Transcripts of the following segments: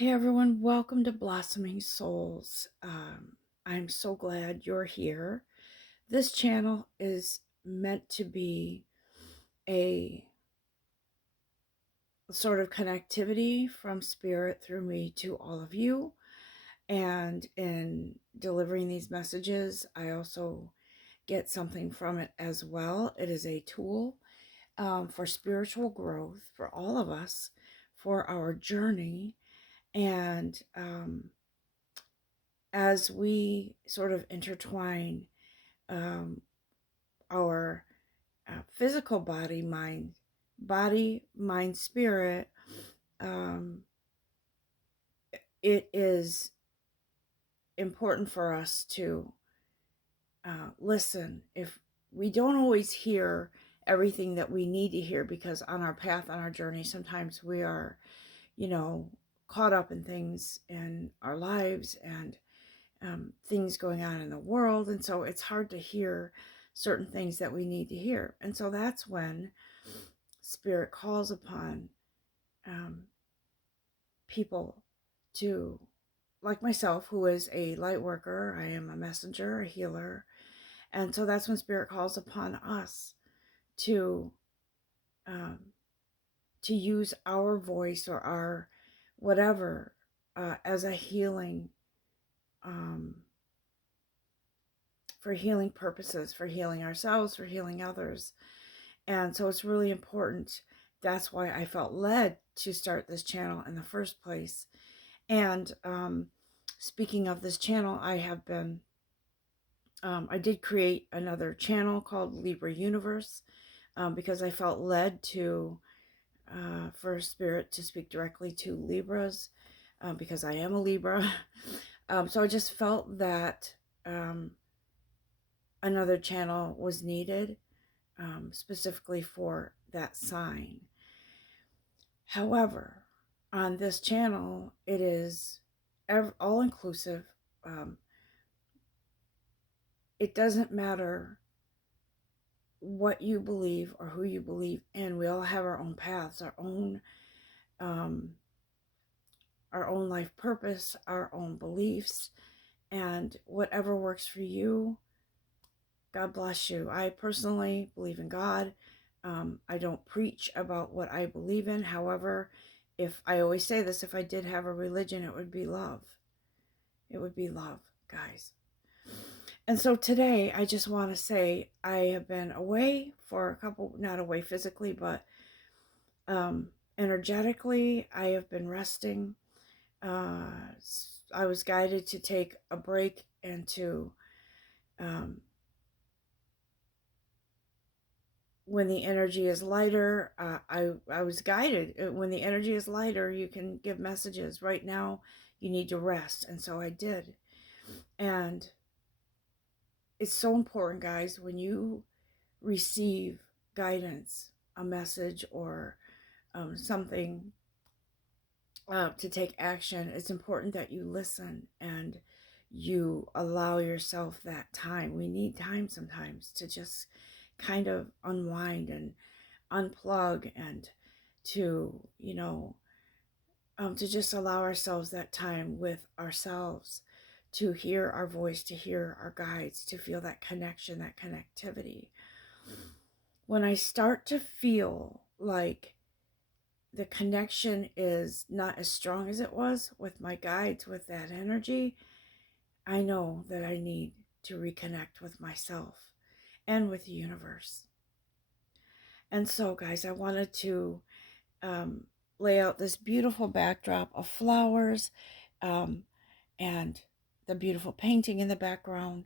Hey everyone, welcome to Blossoming Souls. I'm so glad you're here. This channel is meant to be a sort of connectivity from spirit through me to all of you. And in delivering these messages, I also get something from it as well. It is a tool for spiritual growth for all of us, for our journey. And as we sort of intertwine um, our physical body, mind, spirit, um, it is important for us to listen. If we don't always hear everything that we need to hear, because on our path, on our journey, sometimes we are, caught up in things in our lives and things going on in the world. And so it's hard to hear certain things that we need to hear. And so that's when Spirit calls upon um, people to, like myself, who is a light worker. I am a messenger, a healer. And so that's when Spirit calls upon us to um, use our voice or our whatever as a healing, for healing purposes, for healing ourselves, for healing others. And so it's really important. That's why I felt led to start this channel in the first place. And speaking of this channel, I have been, I did create another channel called Libra Universe because I felt led to, for Spirit to speak directly to Libras because I am a Libra. So I just felt that another channel was needed specifically for that sign. However, on this channel, it is all inclusive. It doesn't matter what you believe or who you believe in. We all have our own paths, um, our own life purpose, our own beliefs, and whatever works for you. God bless you. I personally believe in God. I don't preach about what I believe in. However, if I always say this, if I did have a religion, it would be love. It would be love, guys. And so today, I just want to say I have been away for a couple, not away physically, but energetically, I have been resting. I was guided to take a break and to when the energy is lighter, I was guided. When the energy is lighter, you can give messages. Right now, you need to rest. And so I did. And it's so important, guys, when you receive guidance, a message, or something to take action, it's important that you listen and you allow yourself that time. We need time sometimes to just kind of unwind and unplug and to, to just allow ourselves that time with ourselves, to hear our voice, to hear our guides, to feel that connection, that connectivity. When I start to feel like the connection is not as strong as it was with my guides, with that energy, I know that I need to reconnect with myself and with the universe. And so, guys, I wanted to lay out this beautiful backdrop of flowers and the beautiful painting in the background.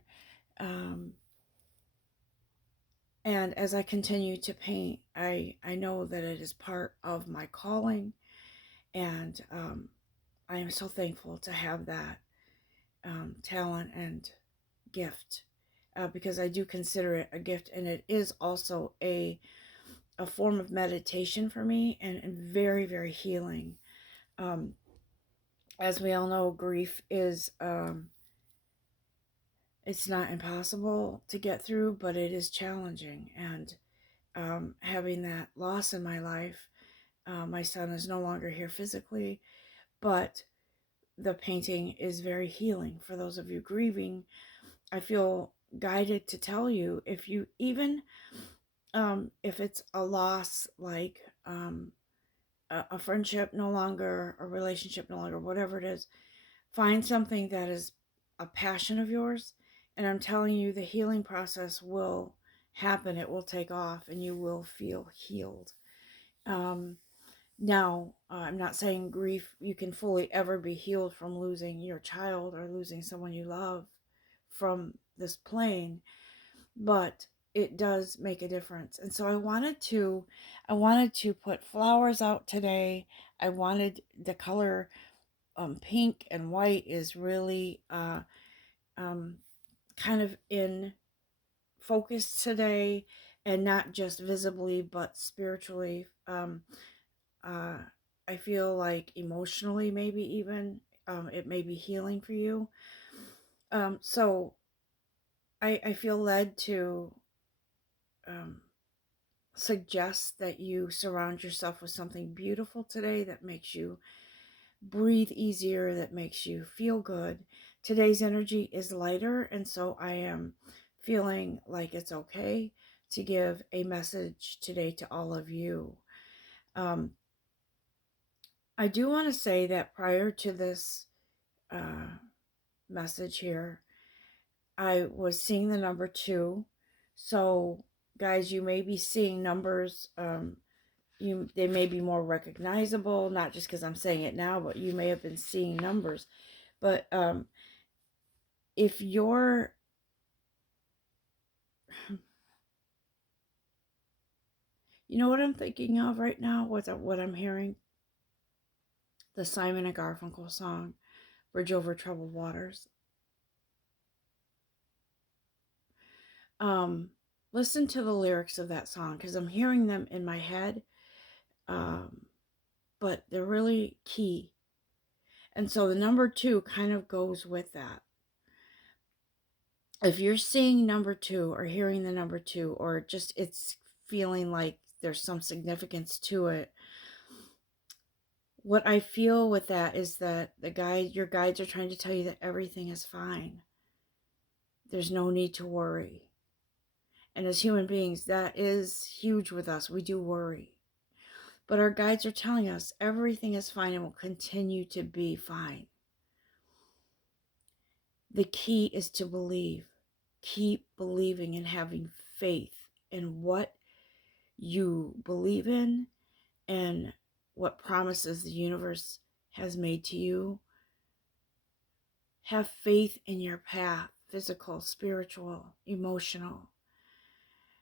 And as I continue to paint, I know that it is part of my calling. And I am so thankful to have that talent and gift because I do consider it a gift. And it is also a form of meditation for me and very, very healing. As we all know, grief is, it's not impossible to get through, but it is challenging. And having that loss in my life, my son is no longer here physically, but the painting is very healing. For those of you grieving, I feel guided to tell you, if you even if it's a loss, like a friendship no longer, a relationship no longer, whatever it is, find something that is a passion of yours, and I'm telling you, the healing process will happen. It will take off, and you will feel healed. Now, I'm not saying grief, you can fully ever be healed from losing your child or losing someone you love from this plane, but it does make a difference. And so I wanted to put flowers out today. I wanted the color pink and white is really kind of in focus today, and not just visibly but spiritually. Uh, I feel like emotionally, maybe even it may be healing for you. So I feel led to suggest that you surround yourself with something beautiful today that makes you breathe easier, that makes you feel good. Today's energy is lighter, and so I am feeling like it's okay to give a message today to all of you. I do want to say that prior to this message here, I was seeing the number 2. So, guys, you may be seeing numbers. They may be more recognizable, not just because I'm saying it now, but you may have been seeing numbers. But if you're you know what I'm thinking of right now, what I'm hearing? The Simon and Garfunkel song, Bridge Over Troubled Waters. Listen to the lyrics of that song, because I'm hearing them in my head, but they're really key. And so the number 2 kind of goes with that. If you're seeing number 2 or hearing the number 2, or just it's feeling like there's some significance to it, what I feel with that is that your guides are trying to tell you that everything is fine. There's no need to worry. And as human beings, that is huge with us. We do worry. But our guides are telling us everything is fine and will continue to be fine. The key is to believe. Keep believing and having faith in what you believe in and what promises the universe has made to you. Have faith in your path, physical, spiritual, emotional,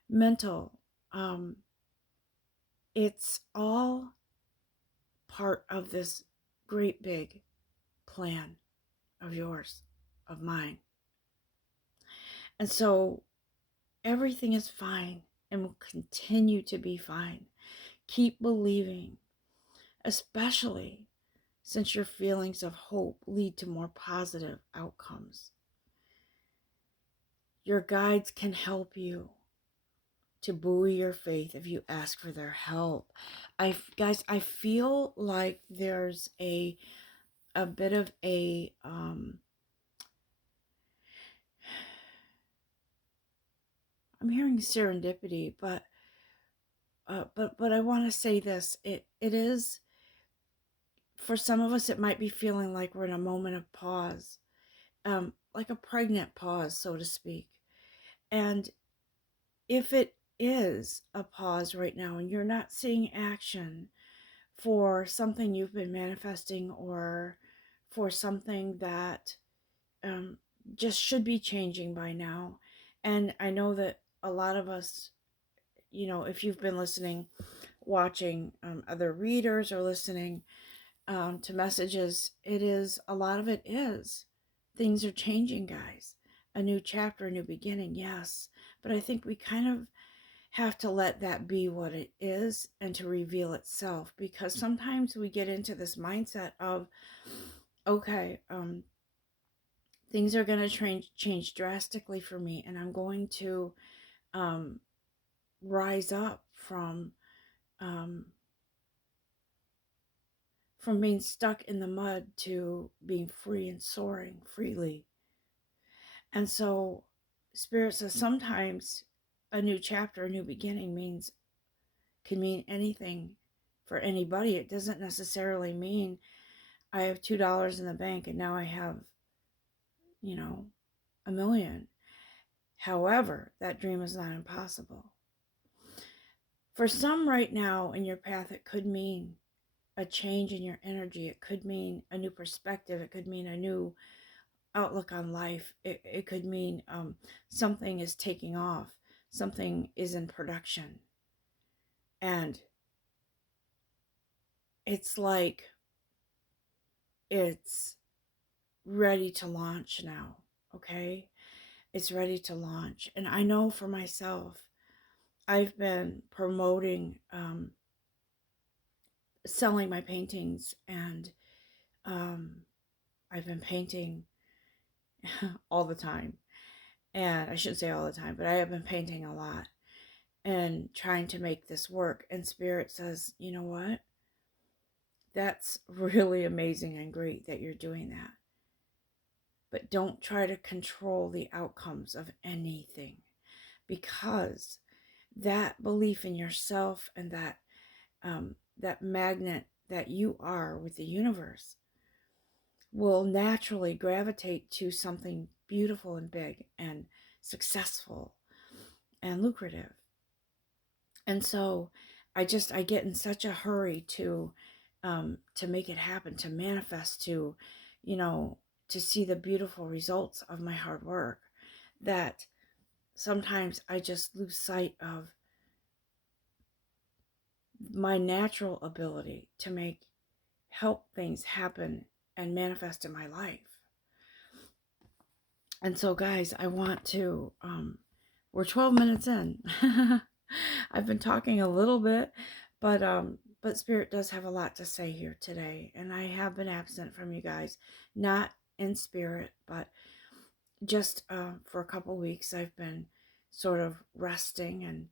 mental. It's all part of this great big plan of yours, of mine. And so everything is fine and will continue to be fine. Keep believing, especially since your feelings of hope lead to more positive outcomes. Your guides can help you to buoy your faith if you ask for their help. Guys, I feel like there's a bit of a I'm hearing serendipity, but I want to say this. It is, for some of us, it might be feeling like we're in a moment of pause, like a pregnant pause, so to speak. And if it is a pause right now and you're not seeing action for something you've been manifesting, or for something that just should be changing by now, and I know that a lot of us, if you've been listening, watching other readers, or listening to messages, a lot of it is things are changing, guys. A new chapter, a new beginning, yes. But I think we kind of have to let that be what it is and to reveal itself, because sometimes we get into this mindset of, okay, things are going to change drastically for me, and I'm going to rise up from from being stuck in the mud to being free and soaring freely. And so Spirit says sometimes a new chapter, a new beginning can mean anything for anybody. It doesn't necessarily mean I have $2 in the bank and now I have, $1 million. However, that dream is not impossible. For some right now in your path, it could mean a change in your energy. It could mean a new perspective. It could mean a new outlook on life. It could mean something is taking off. Something is in production. And it's like it's ready to launch now, okay? It's ready to launch. And I know for myself, I've been promoting, selling my paintings, and I've been painting all the time. And I shouldn't say all the time, but I have been painting a lot and trying to make this work. And Spirit says, you know what? That's really amazing and great that you're doing that. But don't try to control the outcomes of anything, because that belief in yourself and that magnet that you are with the universe will naturally gravitate to something beautiful and big and successful and lucrative. And so I get in such a hurry to make it happen, to manifest, to see the beautiful results of my hard work, that sometimes I just lose sight of my natural ability to help things happen and manifest in my life. And so, guys, I want to, we're 12 minutes in. I've been talking a little bit, but Spirit does have a lot to say here today. And I have been absent from you guys, not in spirit, but just for a couple weeks. I've been sort of resting and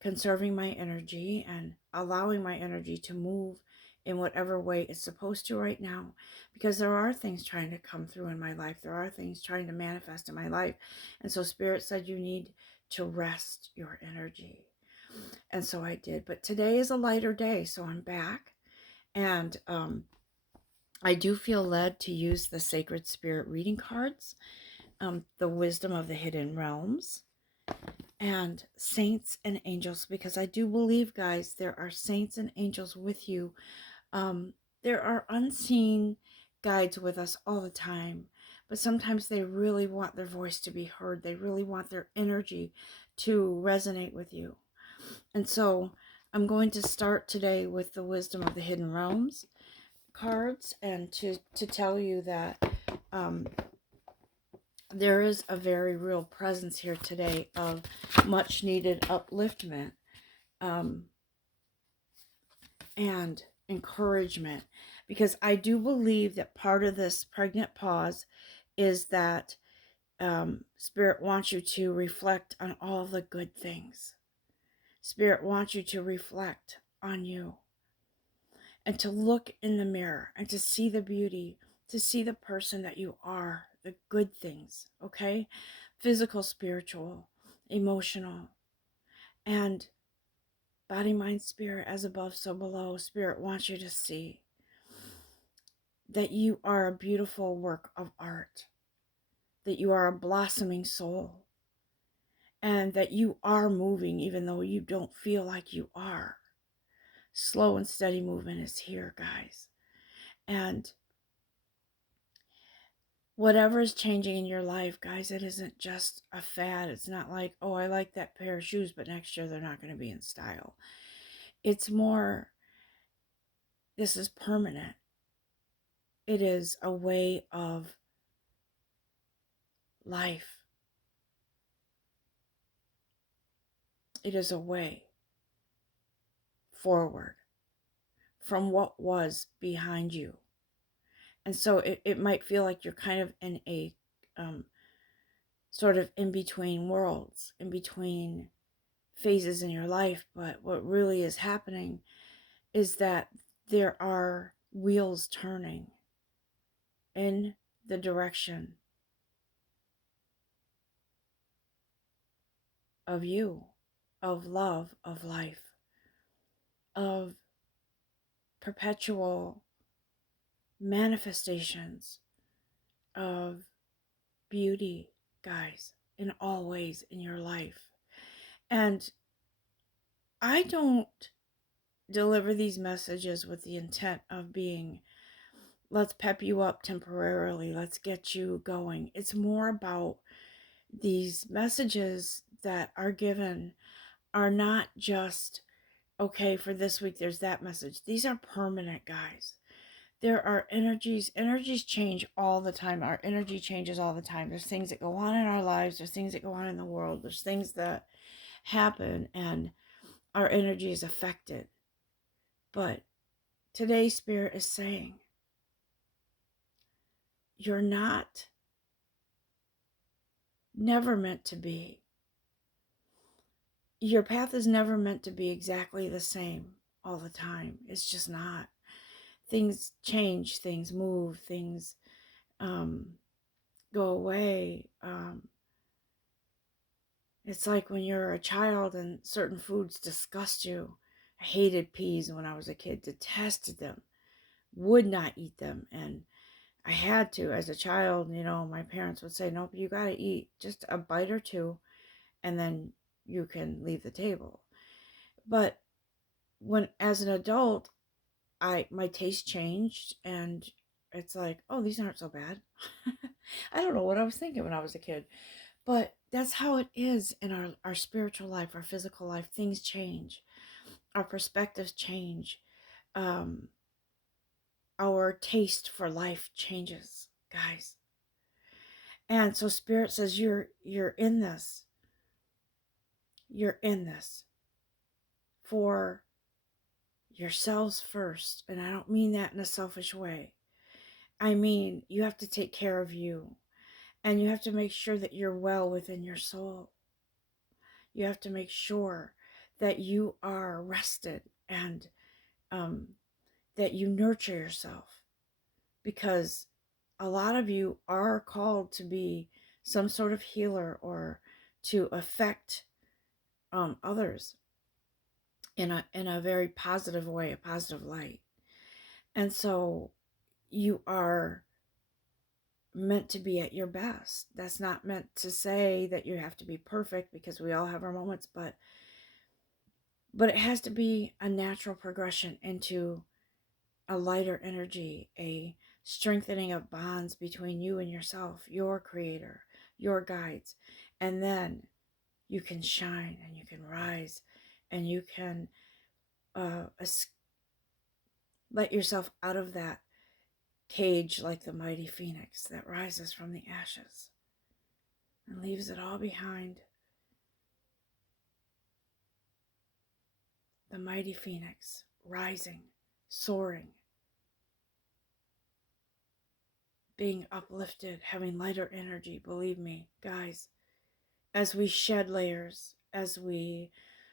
conserving my energy and allowing my energy to move in whatever way it's supposed to right now, because there are things trying to come through in my life. There are things trying to manifest in my life. And so Spirit said you need to rest your energy. And so I did. But today is a lighter day, so I'm back. And I do feel led to use the Sacred Spirit reading cards, the Wisdom of the Hidden Realms, and saints and angels, because I do believe, guys, there are saints and angels with you. There are unseen guides with us all the time, but sometimes they really want their voice to be heard. They really want their energy to resonate with you. And so I'm going to start today with the Wisdom of the Hidden Realms cards, and to tell you that there is a very real presence here today of much needed upliftment and encouragement, because I do believe that part of this pregnant pause is that Spirit wants you to reflect on all the good things. Spirit wants you to reflect on you and to look in the mirror and to see the beauty, to see the person that you are, the good things, okay? Physical, spiritual, emotional, and body, mind, spirit, as above, so below. Spirit wants you to see that you are a beautiful work of art, that you are a blossoming soul, and that you are moving even though you don't feel like you are. Slow and steady movement is here, guys. And whatever is changing in your life, guys, it isn't just a fad. It's not like, oh, I like that pair of shoes, but next year they're not going to be in style. It's more, this is permanent. It is a way of life. It is a way forward from what was behind you. And so it might feel like you're kind of in a sort of in between worlds, in between phases in your life. But what really is happening is that there are wheels turning in the direction of you, of love, of life, of perpetual manifestations of beauty, guys, in all ways in your life. And I don't deliver these messages with the intent of being, let's pep you up temporarily, let's get you going. It's more about these messages that are given are not just, okay, for this week there's that message. These are permanent, guys. There are energies change all the time. Our energy changes all the time. There's things that go on in our lives, there's things that go on in the world, there's things that happen, and our energy is affected. But today Spirit is saying, you're never meant to be. Your path is never meant to be exactly the same all the time. It's just not. Things change, things move, things go away. It's like when you're a child and certain foods disgust you. I hated peas when I was a kid, detested them, would not eat them. And I had to as a child. My parents would say, nope, you got to eat just a bite or two and then you can leave the table. But when, as an adult, my taste changed, and it's like, oh, these aren't so bad. I don't know what I was thinking when I was a kid, but that's how it is in our spiritual life, our physical life. Things change, our perspectives change, our taste for life changes, guys. And so Spirit says, you're in this. You're in this for yourselves first. And I don't mean that in a selfish way. I mean, you have to take care of you, and you have to make sure that you're well within your soul. You have to make sure that you are rested, and that you nurture yourself, because a lot of you are called to be some sort of healer or to affect others in a very positive way, a positive light. And so you are meant to be at your best. That's not meant to say that you have to be perfect, because we all have our moments, but it has to be a natural progression into a lighter energy, a strengthening of bonds between you and yourself, your creator, your guides. And then you can shine and you can rise and you can let yourself out of that cage like the mighty phoenix that rises from the ashes and leaves it all behind. The mighty phoenix rising, soaring, being uplifted, having lighter energy. Believe me, guys, as we shed layers, as we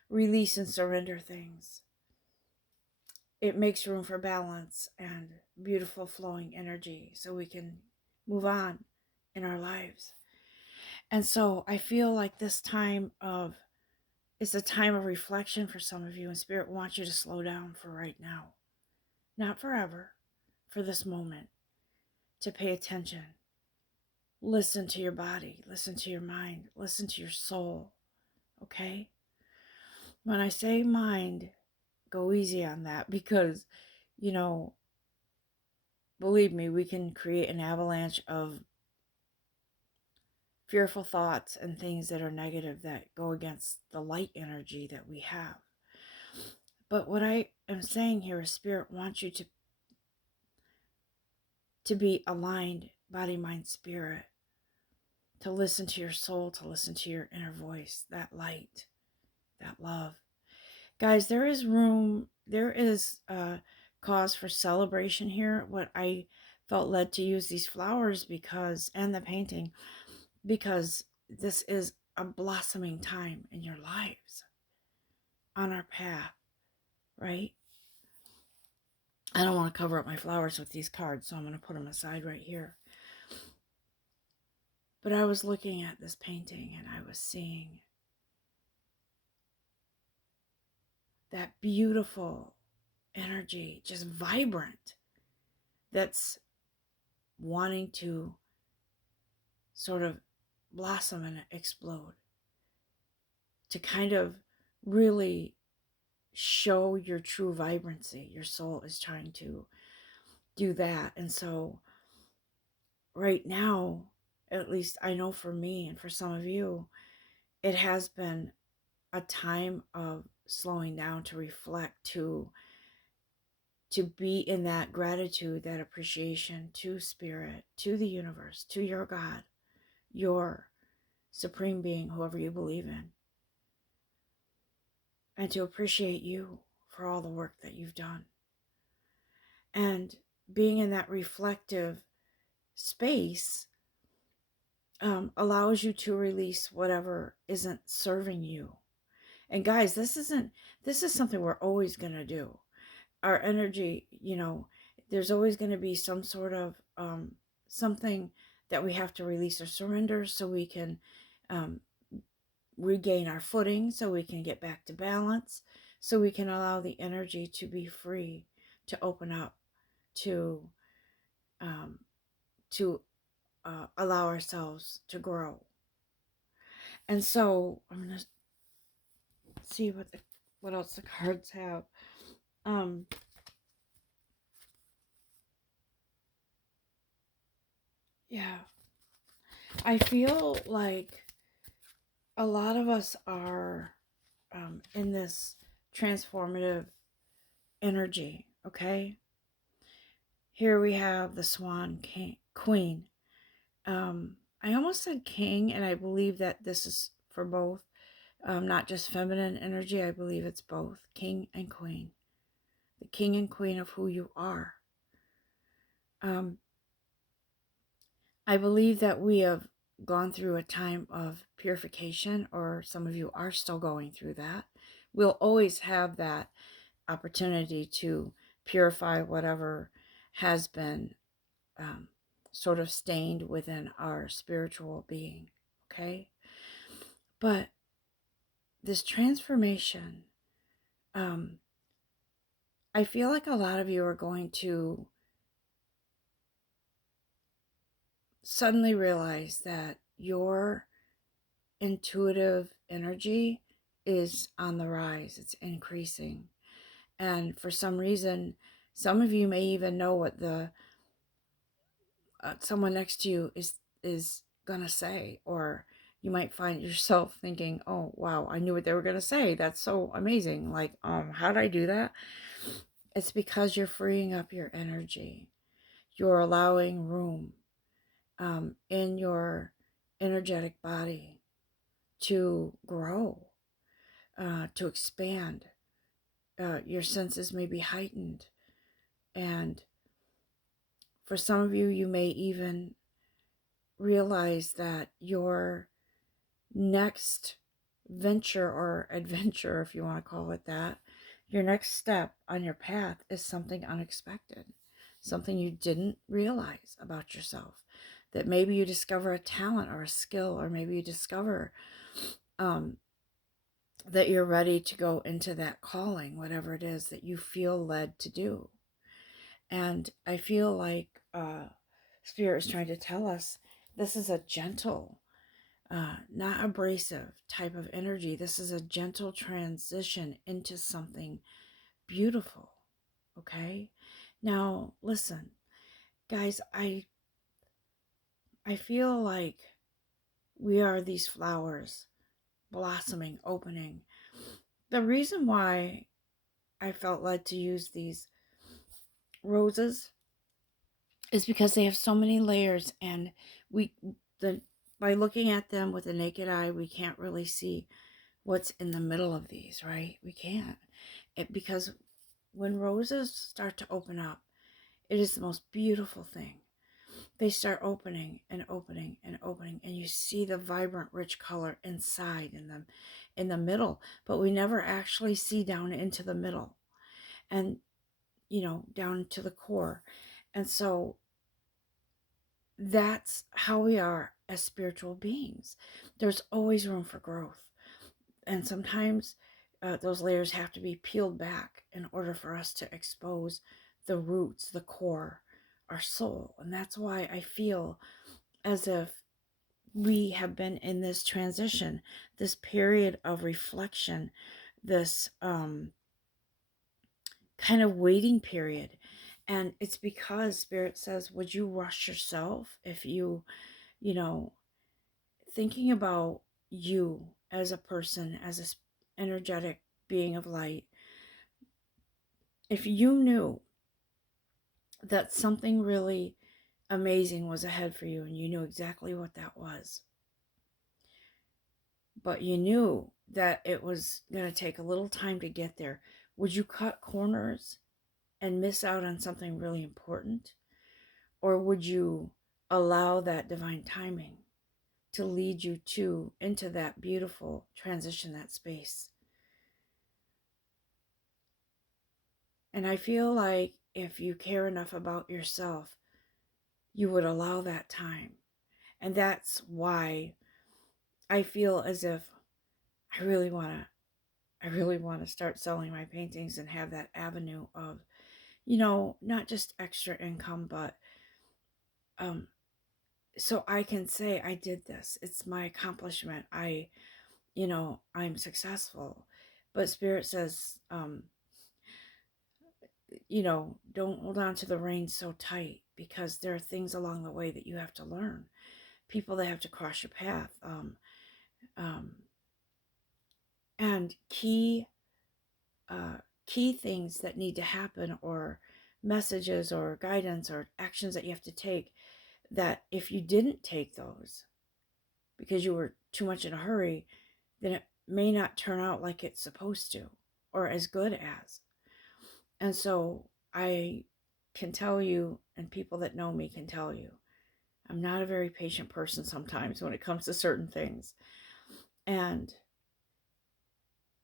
release and surrender things, it makes room for balance and beautiful flowing energy so we can move on in our lives. And so I feel like this time it's a time of reflection for some of you, and Spirit wants you to slow down for right now. Not forever, for this moment, to pay attention. Listen to your body, listen to your mind, listen to your soul, okay? When I say mind, go easy on that, because, believe me, we can create an avalanche of fearful thoughts and things that are negative that go against the light energy that we have. But what I am saying here is Spirit wants you to be aligned, body, mind, spirit, to listen to your soul, to listen to your inner voice, that light, that love. Guys, there is cause for celebration here. What I felt led to use these flowers and the painting, because this is a blossoming time in your lives on our path, right? I don't want to cover up my flowers with these cards, so I'm going to put them aside right here. But I was looking at this painting and I was seeing that beautiful energy, just vibrant, that's wanting to sort of blossom and explode, to kind of really show your true vibrancy. Your soul is trying to do that. And so right now, at least I know for me and for some of you, it has been a time of slowing down to reflect, to be in that gratitude, that appreciation to spirit, to the universe, to your God, your supreme being, whoever you believe in, and to appreciate you for all the work that you've done. And being in that reflective space allows you to release whatever isn't serving you. And guys, this is something we're always going to do. Our energy, there's always going to be some sort of something that we have to release or surrender, so we can regain our footing, so we can get back to balance, so we can allow the energy to be free, to open up, to um, allow ourselves to grow. And so I'm gonna see what else the cards have. Yeah, I feel like a lot of us are in this transformative energy. Okay, here we have the Swan Queen. I almost said king, and I believe that this is for both, not just feminine energy. I believe it's both king and queen, the king and queen of who you are. I believe that we have gone through a time of purification, or some of you are still going through that. We'll always have that opportunity to purify whatever has been sort of stained within our spiritual being, okay? But this transformation, I feel like a lot of you are going to suddenly realize that your intuitive energy is on the rise. It's increasing. And for some reason, some of you may even know what the someone next to you is gonna say, or you might find yourself thinking, oh wow, I knew what they were gonna say. That's so amazing. Like, how did I do that? It's because you're freeing up your energy. You're allowing room in your energetic body to grow, to expand. Your senses may be heightened. And for some of you, you may even realize that your next venture or adventure, if you want to call it that, your next step on your path is something unexpected, something you didn't realize about yourself. That maybe you discover a talent or a skill, or maybe you discover that you're ready to go into that calling, whatever it is that you feel led to do. And I feel like Spirit is trying to tell us this is a gentle, not abrasive type of energy. This is a gentle transition into something beautiful. Okay? Now, listen, guys, I feel like we are these flowers blossoming, opening. The reason why I felt led to use these roses is because they have so many layers, and by looking at them with the naked eye, we can't really see what's in the middle of these, right? We can't. Because when roses start to open up, it is the most beautiful thing. They start opening and opening and opening, and you see the vibrant, rich color inside in the middle, but we never actually see down into the middle. And down to the core. And so that's how we are as spiritual beings. There's always room for growth. And sometimes those layers have to be peeled back in order for us to expose the roots, the core, our soul. And that's why I feel as if we have been in this transition, this period of reflection, this kind of waiting period. And it's because Spirit says, would you rush yourself if you thinking about you as a person, as an energetic being of light, if you knew that something really amazing was ahead for you and you knew exactly what that was, but you knew that it was going to take a little time to get there, would you cut corners and miss out on something really important? Or would you allow that divine timing to lead you into that beautiful transition, that space? And I feel like if you care enough about yourself, you would allow that time. And that's why I feel as if I really want to start selling my paintings and have that avenue of, not just extra income, but so I can say I did this. It's my accomplishment. I'm successful. But Spirit says, don't hold on to the reins so tight, because there are things along the way that you have to learn, people that have to cross your path, and key things that need to happen, or messages or guidance or actions that you have to take, that if you didn't take those because you were too much in a hurry, then it may not turn out like it's supposed to, or as good as. And so I can tell you, and people that know me can tell you, I'm not a very patient person sometimes when it comes to certain things. And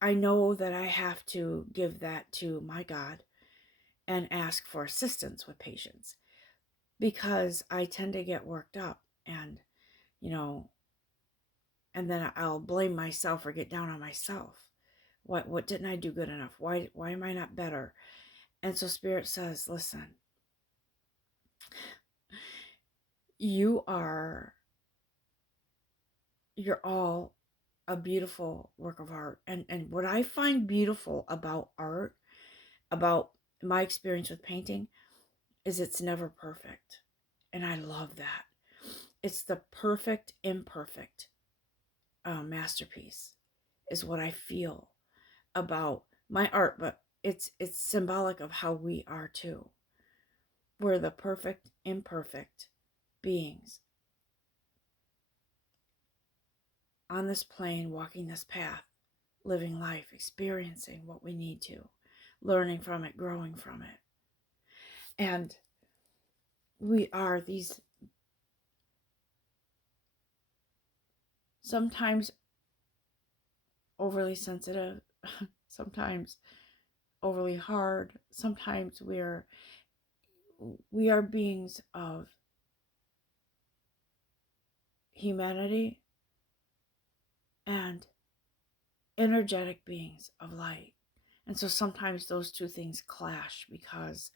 I know that I have to give that to my God and ask for assistance with patience, because I tend to get worked up, and and then I'll blame myself or get down on myself. What didn't I do good enough? Why am I not better? And so Spirit says, listen, you're all a beautiful work of art. And what I find beautiful about art, about my experience with painting, is it's never perfect. And I love that. It's the perfect imperfect masterpiece is what I feel about my art. But it's symbolic of how we are too. We're the perfect imperfect beings on this plane, walking this path, living life, experiencing what we need to, learning from it, growing from it. And we are these sometimes overly sensitive, sometimes overly hard, sometimes we are beings of humanity and energetic beings of light. And so sometimes those two things clash, because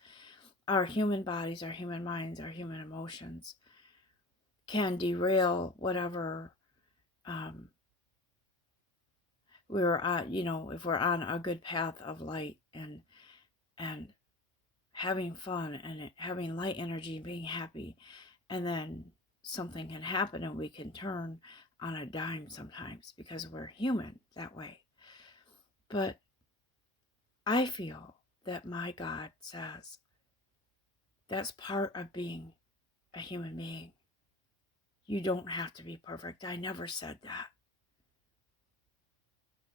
our human bodies, our human minds, our human emotions can derail whatever we're on, if we're on a good path of light and having fun and having light energy, being happy, and then something can happen and we can turn on a dime sometimes, because we're human that way. But I feel that my God says that's part of being a human being. You don't have to be perfect. I never said that.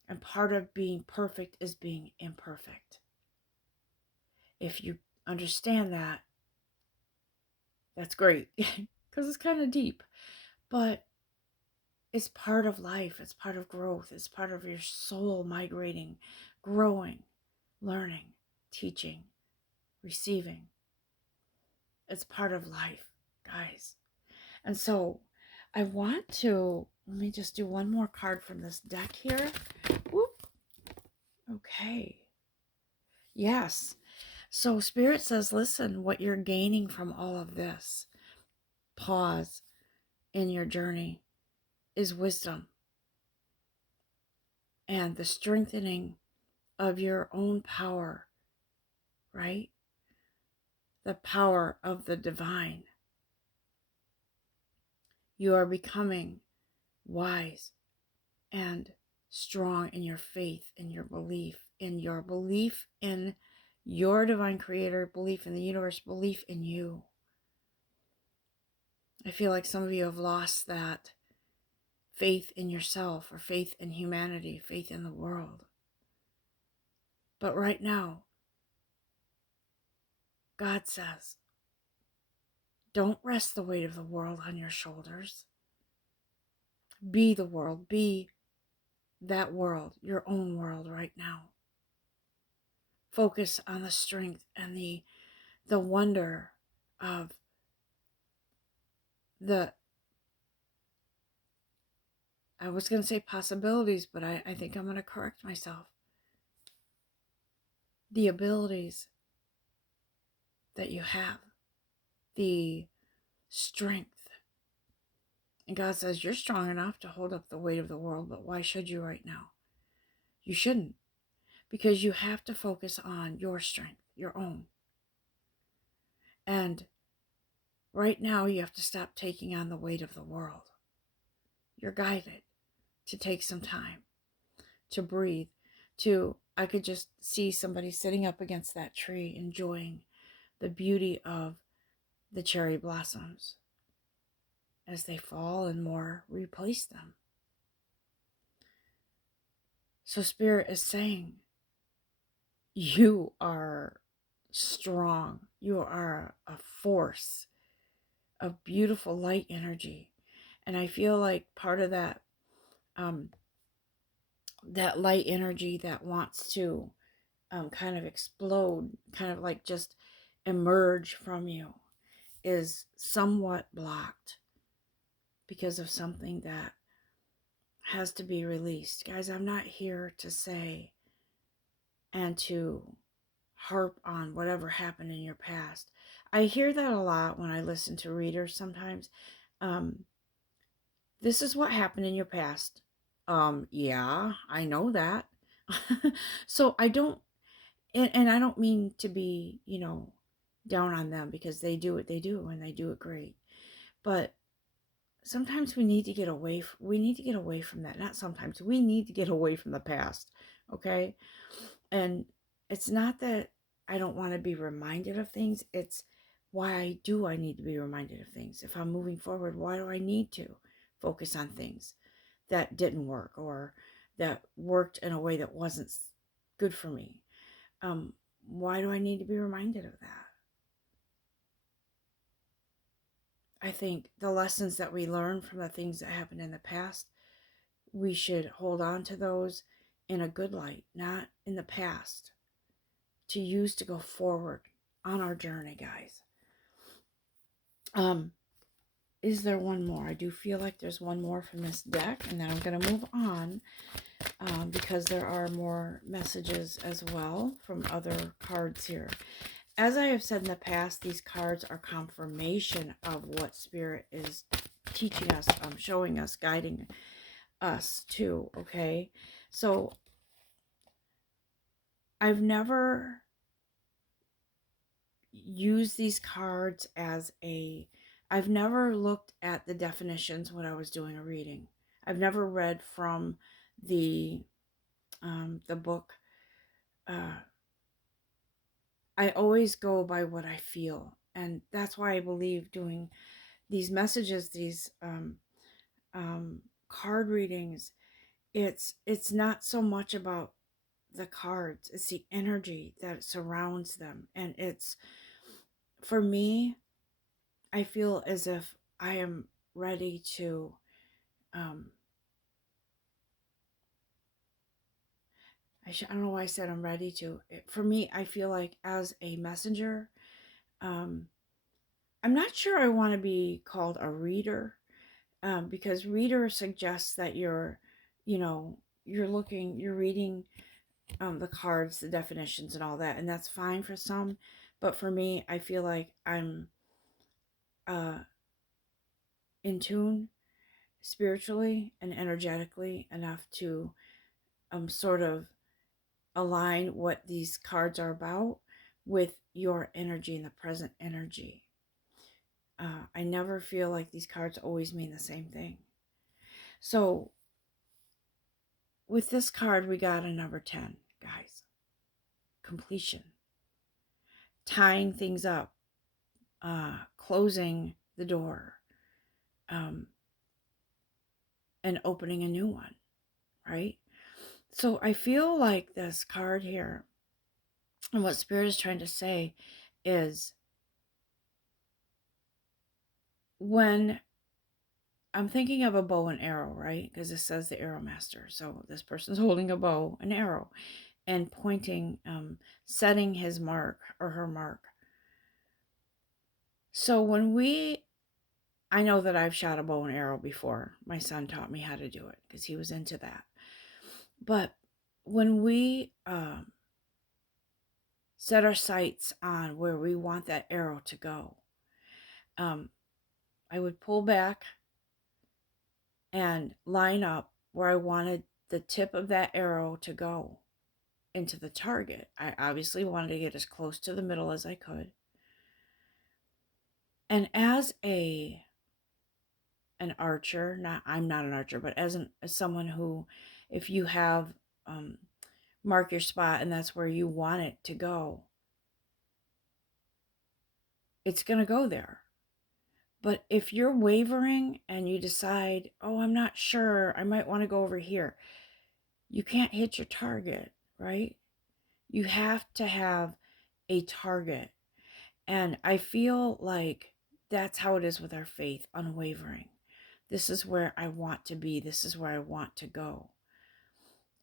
And part of being perfect is being imperfect. If you understand that, that's great, because it's kind of deep. But it's part of life. It's part of growth. It's part of your soul migrating, growing, learning, teaching. receiving. It's part of life, guys. And so I want to, let me just do one more card from this deck here. Whoop. Okay. Yes. So Spirit says, listen, what you're gaining from all of this pause in your journey is wisdom and the strengthening of your own power, right? The power of the divine. You are becoming wise and strong in your faith, in your belief in your divine creator, belief in the universe, belief in you. I feel like some of you have lost that faith in yourself or faith in humanity, faith in the world. But right now, God says, don't rest the weight of the world on your shoulders. Be the world. Be that world, your own world right now. Focus on the strength and the wonder of the, I was going to say possibilities, but I think I'm going to correct myself. The abilities that you have, the strength. And God says, you're strong enough to hold up the weight of the world, but why should you right now? You shouldn't, because you have to focus on your strength, your own. And right now, you have to stop taking on the weight of the world. You're guided to take some time, to breathe, I could just see somebody sitting up against that tree, enjoying the beauty of the cherry blossoms as they fall and more replace them. So Spirit is saying, you are strong. You are a force of beautiful light energy. And I feel like part of that, that light energy that wants to kind of explode, kind of like just emerge from you, is somewhat blocked because of something that has to be released. Guys, I'm not here to say and to harp on whatever happened in your past. I hear that a lot when I listen to readers sometimes. This is what happened in your past. Yeah, I know that. So I don't, and I don't mean to be, down on them, because they do what they do and they do it great. But sometimes we need to get away. We need to get away from that. Not sometimes. We need to get away from the past. Okay, and it's not that I don't want to be reminded of things. It's why do I need to be reminded of things? If I'm moving forward, why do I need to focus on things that didn't work or that worked in a way that wasn't good for me? Why do I need to be reminded of that? I think the lessons that we learn from the things that happened in the past, we should hold on to those in a good light, not in the past, to use to go forward on our journey, guys. Is there one more? I do feel like there's one more from this deck, and then I'm going to move on because there are more messages as well from other cards here. As I have said in the past, these cards are confirmation of what Spirit is teaching us, showing us, guiding us to, okay? So I've never used these cards as I've never looked at the definitions when I was doing a reading. I've never read from the book. I always go by what I feel, and that's why I believe doing these messages, these card readings. It's not so much about the cards; it's the energy that surrounds them, and it's, for me, I feel as if I am ready to I don't know why I said I'm ready to. For me, I feel like as a messenger, um, I'm not sure I want to be called a reader, because reader suggests that you know, you're reading the cards, the definitions, and all that, and that's fine for some. But for me, I feel like I'm uh, in tune spiritually and energetically enough to sort of align what these cards are about with your energy and the present energy. I never feel like these cards always mean the same thing. So with this card, we got a number 10, guys. Completion. Tying things up. Closing the door. And opening a new one, right? So I feel like this card here, and what Spirit is trying to say is, when I'm thinking of a bow and arrow, right? Because it says the arrow master. So this person's holding a bow, an arrow, and pointing, setting his mark or her mark. So I know that I've shot a bow and arrow before. My son taught me how to do it because he was into that. But when we set our sights on where we want that arrow to go, I would pull back and line up where I wanted the tip of that arrow to go into the target. I obviously wanted to get as close to the middle as I could. And as an archer, I'm not an archer, but as someone who, if you have mark your spot and that's where you want it to go, it's going to go there. But if you're wavering and you decide, oh, I'm not sure, I might want to go over here, you can't hit your target, right? You have to have a target. And I feel like that's how it is with our faith, unwavering. This is where I want to be. This is where I want to go.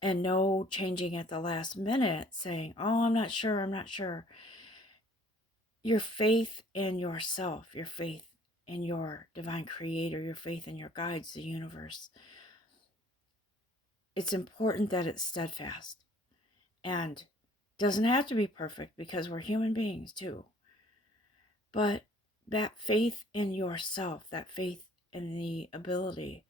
And no changing at the last minute saying, oh, I'm not sure, I'm not sure. Your faith in yourself, your faith in your divine creator, your faith in your guides, the universe. It's important that it's steadfast and doesn't have to be perfect because we're human beings too. But that faith in yourself, that faith in the ability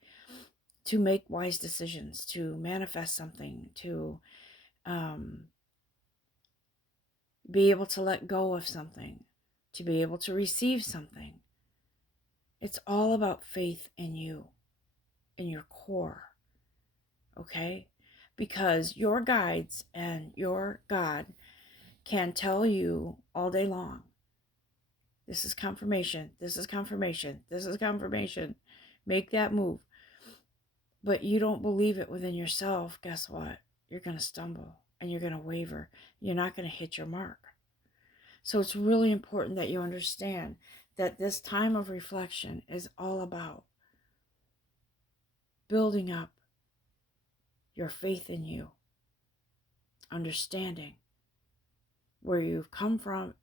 to make wise decisions, to manifest something, to be able to let go of something, to be able to receive something. It's all about faith in you, in your core, okay? Because your guides and your God can tell you all day long, this is confirmation, this is confirmation, this is confirmation, make that move. But you don't believe it within yourself, guess what? You're going to stumble and you're going to waver. You're not going to hit your mark. So it's really important that you understand that this time of reflection is all about building up your faith in you, understanding where you've come from,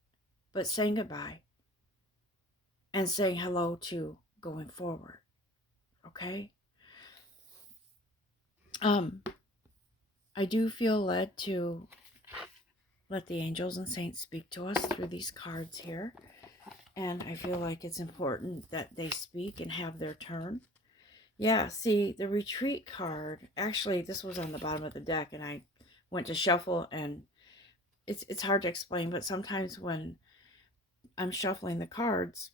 but saying goodbye and saying hello to going forward. Okay? I do feel led to let the angels and saints speak to us through these cards here. And I feel like it's important that they speak and have their turn. Yeah, see, the retreat card, actually, this was on the bottom of the deck, and I went to shuffle, and it's hard to explain, but sometimes when I'm shuffling the cards,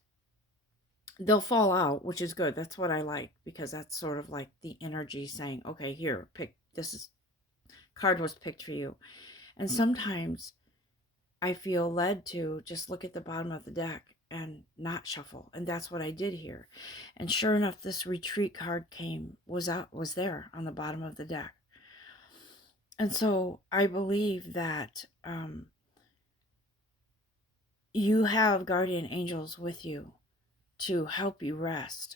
they'll fall out, which is good. That's what I like, because that's sort of like the energy saying, okay, here, pick, card was picked for you. And sometimes I feel led to just look at the bottom of the deck and not shuffle, and that's what I did here. And sure enough, this retreat card was there on the bottom of the deck. And so I believe that you have guardian angels with you to help you rest,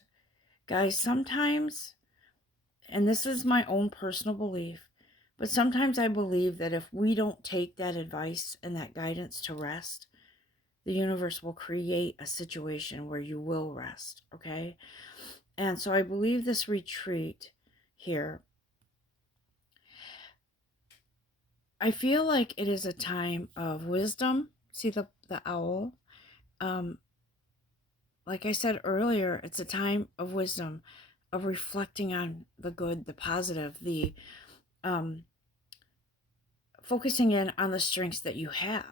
guys. Sometimes, and this is my own personal belief, But sometimes I believe that if we don't take that advice and that guidance to rest, the universe will create a situation where you will rest, okay? And so I believe this retreat here, I feel like it is a time of wisdom. See the owl? Um, like I said earlier, it's a time of wisdom, of reflecting on the good, the positive, the um, focusing in on the strengths that you have.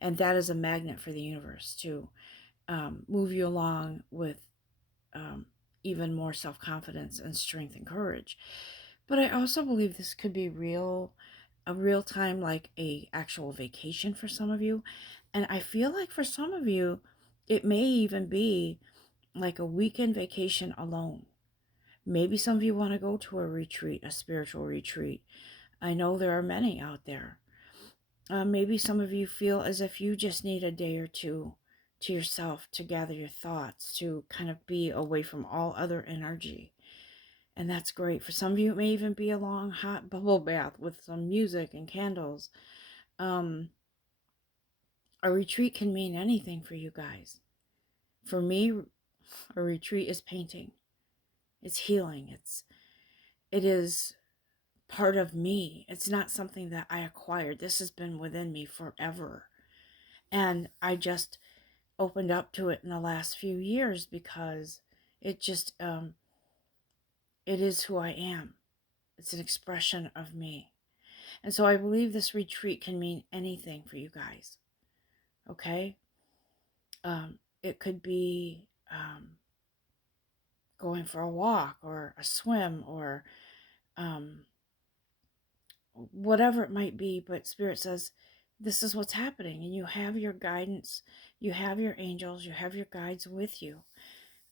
And that is a magnet for the universe to move you along with um, even more self-confidence and strength and courage. But I also believe this could be a real time, like a actual vacation for some of you. And I feel like for some of you, it may even be like a weekend vacation alone. Maybe some of you want to go to a retreat, a spiritual retreat. I know there are many out there. Maybe some of you feel as if you just need a day or two to yourself to gather your thoughts, to kind of be away from all other energy. And that's great. For some of you, it may even be a long, hot bubble bath with some music and candles. A retreat can mean anything for you guys. For me, a retreat is painting. It's healing. It is part of me. It's not something that I acquired. This has been within me forever. And I just opened up to it in the last few years because it just, it is who I am. It's an expression of me. And so I believe this retreat can mean anything for you guys. Okay? It could be going for a walk or a swim or whatever it might be, but Spirit says, this is what's happening. And you have your guidance, you have your angels, you have your guides with you.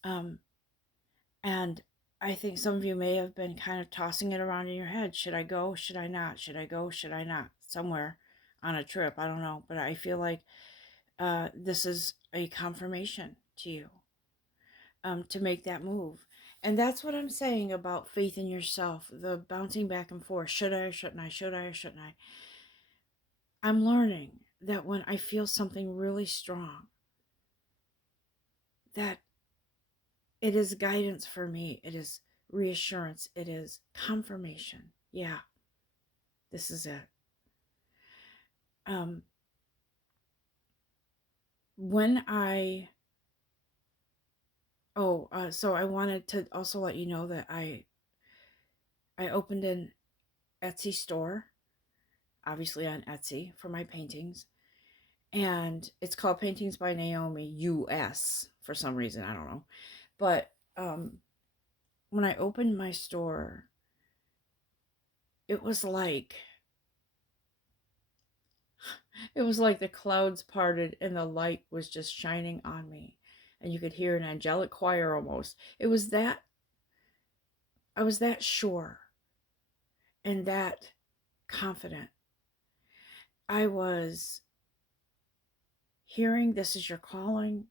And I think some of you may have been kind of tossing it around in your head. Should I go? Should I not? Should I go? Should I not? Somewhere on a trip. I don't know. But I feel like this is a confirmation to you to make that move. And that's what I'm saying about faith in yourself, the bouncing back and forth. Should I or shouldn't I? Should I or shouldn't I? I'm learning that when I feel something really strong, that it is guidance for me. It is reassurance. It is confirmation. Yeah, this is it. Um, when I, so I wanted to also let you know that I opened an Etsy store, obviously on Etsy for my paintings. And it's called Paintings by Naomi US for some reason. I don't know. But when I opened my store, it was like the clouds parted and the light was just shining on me, and you could hear an angelic choir almost. It was that I was that sure and that confident. I was hearing this is your calling,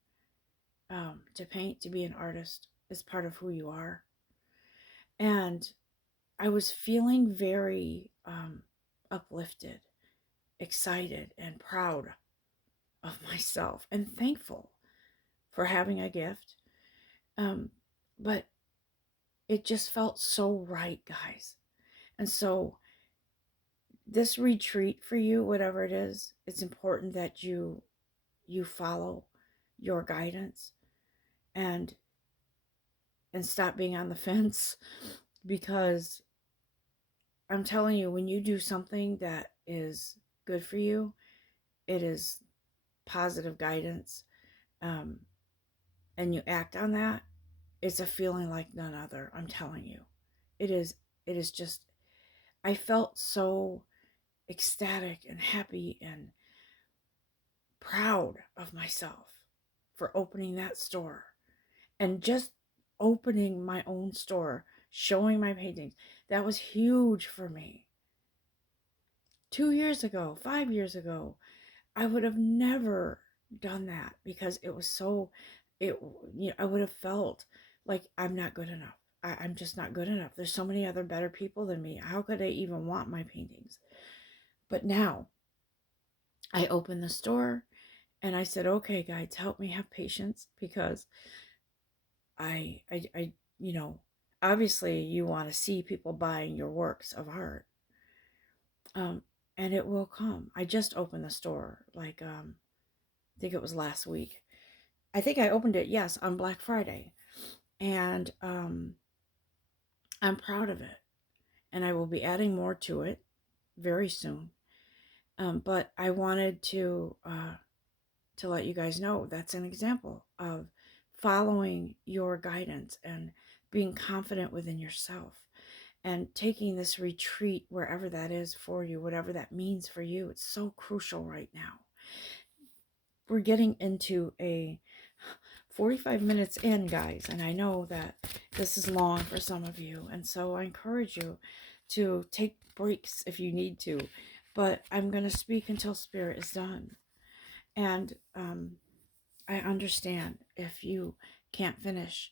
to paint, to be an artist is part of who you are. And I was feeling very uplifted, excited, and proud of myself and thankful for having a gift. But it just felt so right, guys. And so this retreat for you, whatever it is, it's important that you follow your guidance and stop being on the fence, because I'm telling you, when you do something that is good for you, it is positive guidance, and you act on that, it's a feeling like none other. I'm telling you, it is. It is just. I felt so ecstatic and happy and proud of myself for opening that store, and just opening my own store, showing my paintings. That was huge for me. 2 years ago, 5 years ago, I would have never done that because it was so, I would have felt like I'm not good enough. I'm just not good enough. There's so many other better people than me. How could I even want my paintings? But now I opened the store and I said, okay, guys, help me have patience, because I you know, obviously you want to see people buying your works of art. And it will come. I just opened the store, like, I think it was last week. I think I opened it, yes, on Black Friday. And I'm proud of it. And I will be adding more to it very soon. But I wanted to let you guys know that's an example of following your guidance and being confident within yourself and taking this retreat wherever that is for you, whatever that means for you. It's so crucial right now. We're getting into a 45 minutes in, guys, and I know that this is long for some of you, and so I encourage you to take breaks if you need to, but I'm going to speak until Spirit is done. And I understand if you can't finish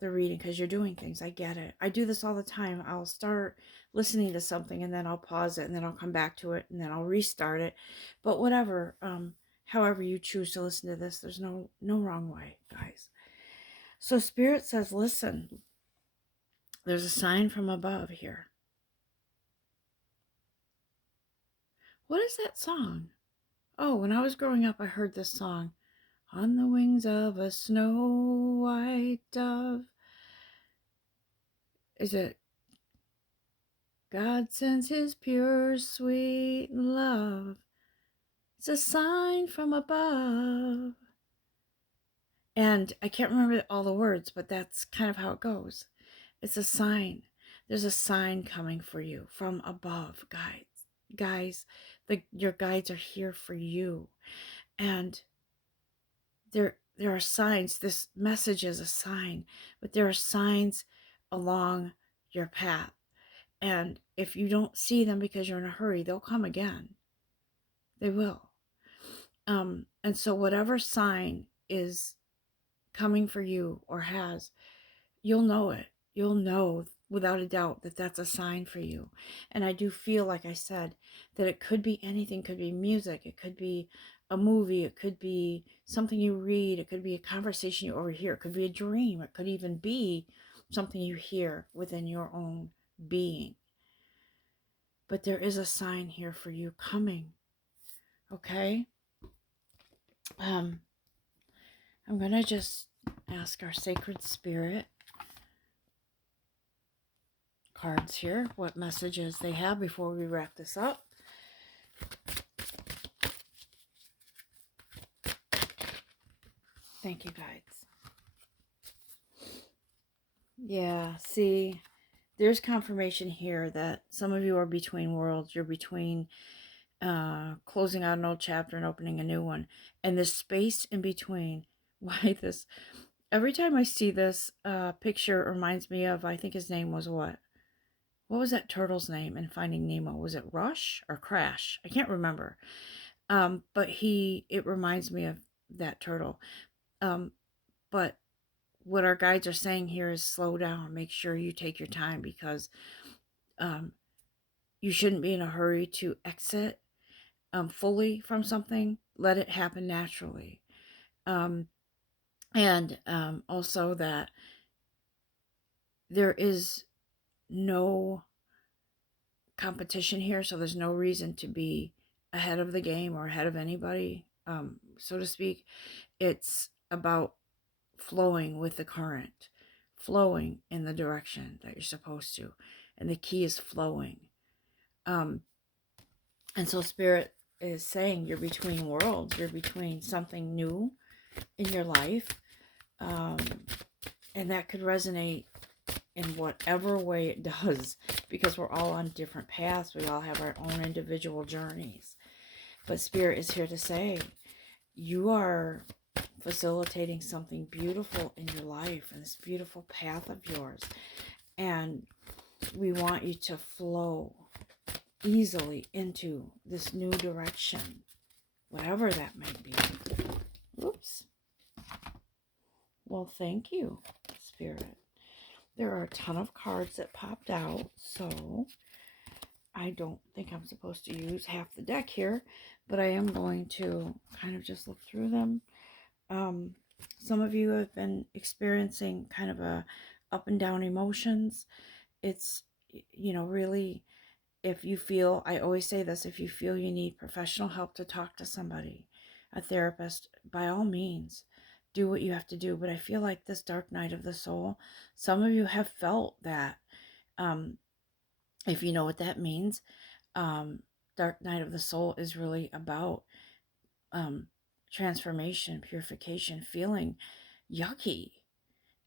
the reading because you're doing things. I get it. I do this all the time. I'll start listening to something and then I'll pause it and then I'll come back to it and then I'll restart it. But whatever, however you choose to listen to this, there's no wrong way, guys. So Spirit says, listen, there's a sign from above here. What is that song? Oh, when I was growing up, I heard this song. On the wings of a snow white dove. Is it God sends his pure sweet love? It's a sign from above. And I can't remember all the words, but that's kind of how it goes. It's a sign. There's a sign coming for you from above, guys. Guys, your guides are here for you. And there are signs. This message is a sign, but there are signs along your path. And if you don't see them because you're in a hurry, they'll come again. They will. And so whatever sign is coming for you or has, you'll know it. You'll know without a doubt that that's a sign for you. And I do feel, like I said, that it could be anything. It could be music. It could be a movie. It could be something you read. It could be a conversation you overhear. It could be a dream. It could even be something you hear within your own being. But there is a sign here for you coming. Okay? I'm going to just ask our sacred spirit cards here what messages they have before we wrap this up. Thank you, guides. Yeah, see, there's confirmation here that some of you are between worlds. You're between closing out an old chapter and opening a new one. And this space in between, why this, every time I see this picture, it reminds me of, I think his name was what? What was that turtle's name in Finding Nemo? Was it Rush or Crash? I can't remember. But it reminds me of that turtle. But what our guides are saying here is slow down. Make sure you take your time, because you shouldn't be in a hurry to exit fully from something. Let it happen naturally. And also that there is no competition here, so there's no reason to be ahead of the game or ahead of anybody, so to speak. It's about flowing with the current, flowing in the direction that you're supposed to, and the key is flowing. And so Spirit is saying you're between worlds. You're between something new in your life, and that could resonate in whatever way it does, because we're all on different paths. We all have our own individual journeys. But Spirit is here to say you are facilitating something beautiful in your life, and this beautiful path of yours. And we want you to flow easily into this new direction, whatever that might be. Oops. Well, thank you, Spirit. There are a ton of cards that popped out, so I don't think I'm supposed to use half the deck here, but I am going to kind of just look through them. Some of you have been experiencing kind of a up and down emotions. It's, you know, really, if you feel, I always say this, if you feel you need professional help to talk to somebody, a therapist, by all means, do what you have to do. But I feel like this dark night of the soul, some of you have felt that. If you know what that means, dark night of the soul is really about transformation, purification, feeling yucky.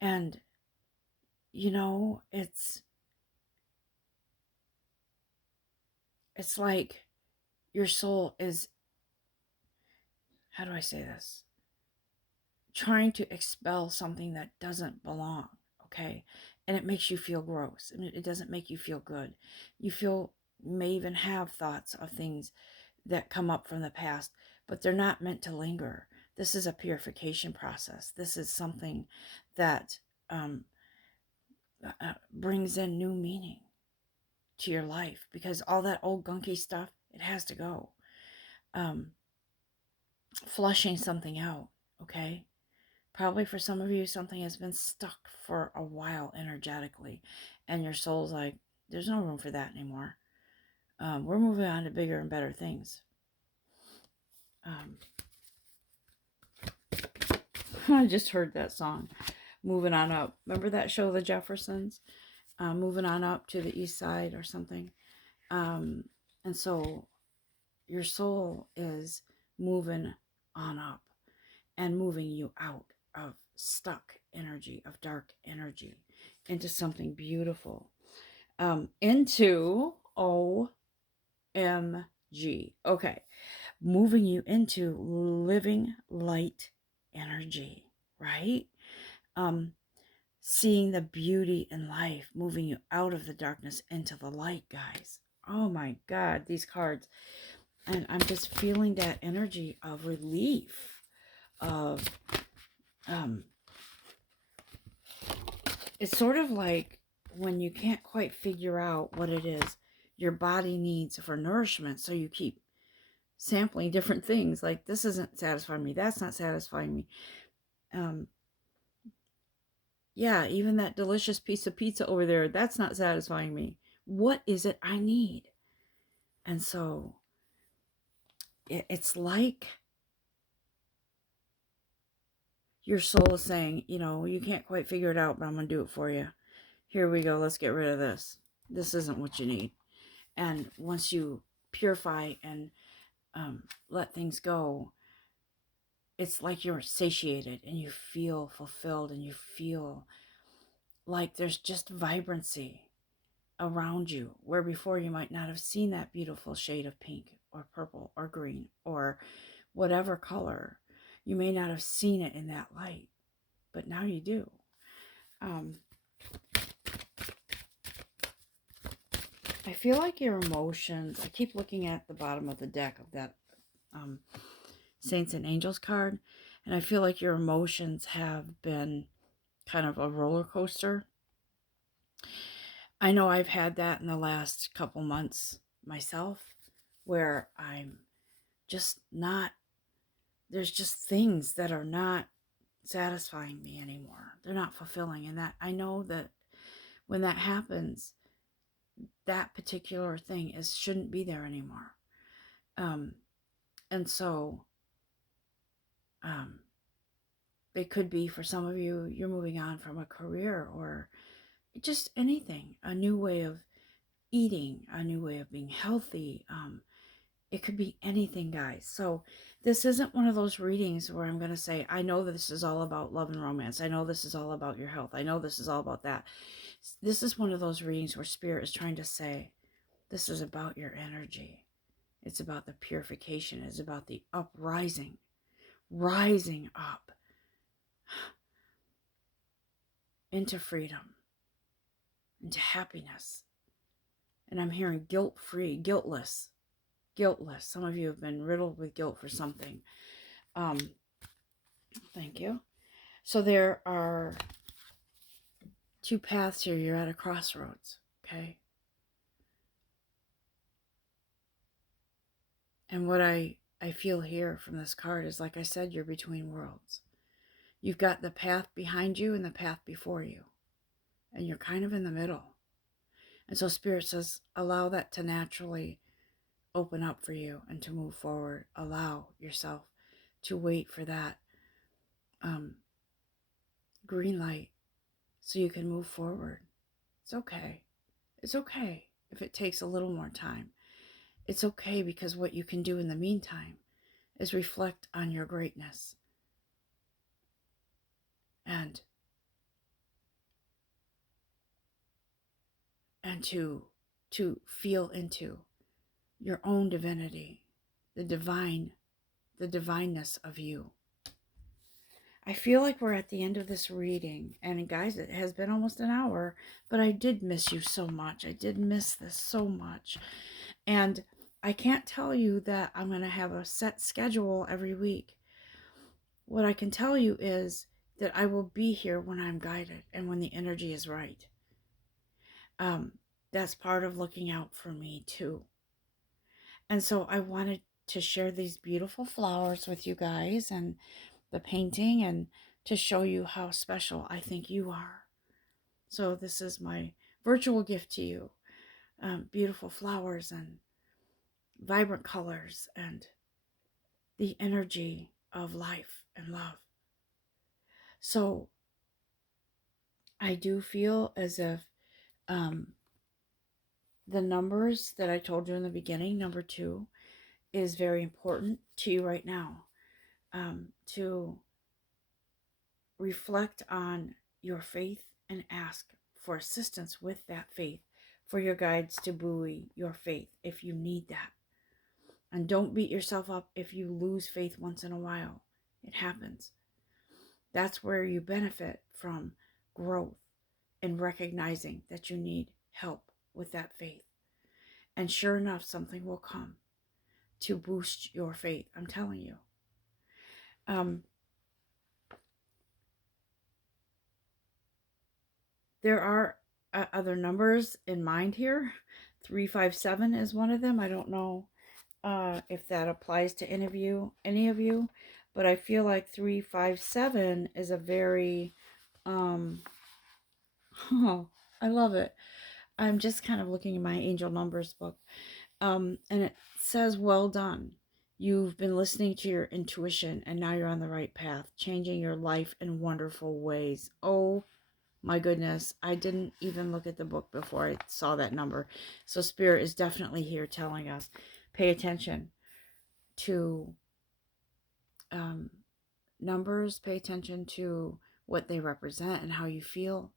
And, you know, it's like your soul is, how do I say this? Trying to expel something that doesn't belong, okay? And it makes you feel gross. I mean, it doesn't make you feel good. You may even have thoughts of things that come up from the past, but they're not meant to linger. This is a purification process. This is something that brings in new meaning to your life, because all that old gunky stuff, it has to go. Flushing something out, okay? Probably for some of you, something has been stuck for a while energetically, and your soul's like, there's no room for that anymore. We're moving on to bigger and better things. I just heard that song, Moving On Up. Remember that show, The Jeffersons? Moving on up to the east side or something. And so your soul is moving on up and moving you out of stuck energy, of dark energy, into something beautiful. Into OMG. Okay. Moving you into living light energy, right? Seeing the beauty in life, moving you out of the darkness into the light, guys. Oh my God, these cards. And I'm just feeling that energy of relief, of, it's sort of like when you can't quite figure out what it is your body needs for nourishment. So you keep sampling different things. Like, this isn't satisfying me. That's not satisfying me. Yeah, even that delicious piece of pizza over there, that's not satisfying me. What is it I need? And so it's like your soul is saying, you know, you can't quite figure it out, but I'm going to do it for you. Here we go. Let's get rid of this. This isn't what you need. And once you purify and let things go, it's like you're satiated and you feel fulfilled and you feel like there's just vibrancy around you, where before you might not have seen that beautiful shade of pink or purple or green or whatever color. You may not have seen it in that light, but now you do. I feel like your emotions, I keep looking at the bottom of the deck of that Saints and Angels card, and I feel like your emotions have been kind of a roller coaster. I know I've had that in the last couple months myself, where I'm just not, there's just things that are not satisfying me anymore. They're not fulfilling. And that, I know that when that happens, that particular thing shouldn't be there anymore. And so it could be, for some of you, you're moving on from a career or just anything, a new way of eating, a new way of being healthy. It could be anything, guys. So this isn't one of those readings where I'm going to say, I know this is all about love and romance. I know this is all about your health. I know this is all about that. This is one of those readings where Spirit is trying to say, this is about your energy. It's about the purification. It's about the uprising, rising up into freedom, into happiness. And I'm hearing guilt-free, guiltless. Some of you have been riddled with guilt for something. Thank you. So there are two paths here. You're at a crossroads, okay? And what I feel here from this card is, like I said, you're between worlds. You've got the path behind you and the path before you, and you're kind of in the middle. And so Spirit says, allow that to naturally open up for you and to move forward. Allow yourself to wait for that green light so you can move forward. It's okay. It's okay if it takes a little more time. It's okay, because what you can do in the meantime is reflect on your greatness and to feel into your own divinity, the divineness of you. I feel like we're at the end of this reading, and guys, it has been almost an hour, but I did miss you so much. I did miss this so much. And I can't tell you that I'm going to have a set schedule every week. What I can tell you is that I will be here when I'm guided and when the energy is right. That's part of looking out for me too. And so I wanted to share these beautiful flowers with you guys and the painting, and to show you how special I think you are. So this is my virtual gift to you. Beautiful flowers and vibrant colors and the energy of life and love. So I do feel as if the numbers that I told you in the beginning, number 2, is very important to you right now. To reflect on your faith and ask for assistance with that faith, for your guides to buoy your faith if you need that. And don't beat yourself up if you lose faith once in a while. It happens. That's where you benefit from growth and recognizing that you need help with that faith. And sure enough, something will come to boost your faith. I'm telling you. There are other numbers in mind here. 357 is one of them. I don't know if that applies to any of you, but I feel like 357 is a very, oh, I love it. I'm just kind of looking at my angel numbers book, and it says, well done. You've been listening to your intuition, and now you're on the right path, changing your life in wonderful ways. Oh my goodness, I didn't even look at the book before I saw that number. So Spirit is definitely here telling us, pay attention to numbers, pay attention to what they represent and how you feel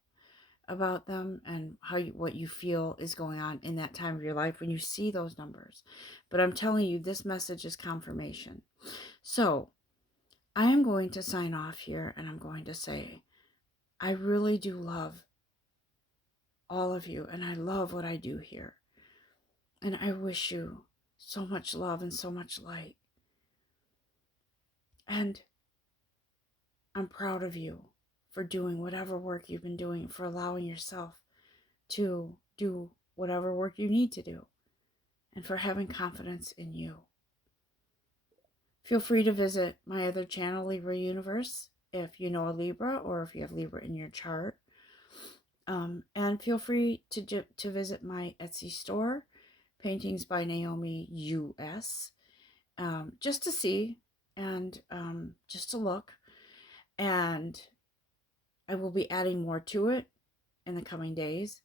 about them, and what you feel is going on in that time of your life when you see those numbers. But I'm telling you, this message is confirmation. So I am going to sign off here, and I'm going to say, I really do love all of you, and I love what I do here. And I wish you so much love and so much light. And I'm proud of you for doing whatever work you've been doing, for allowing yourself to do whatever work you need to do, and for having confidence in you. Feel free to visit my other channel, Libra Universe, if you know a Libra or if you have Libra in your chart. And feel free to visit my Etsy store, Paintings by Naomi US, just to see and just to look. And I will be adding more to it in the coming days.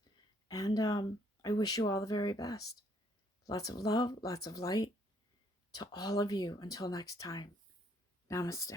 And I wish you all the very best. Lots of love, lots of light to all of you. Until next time, namaste.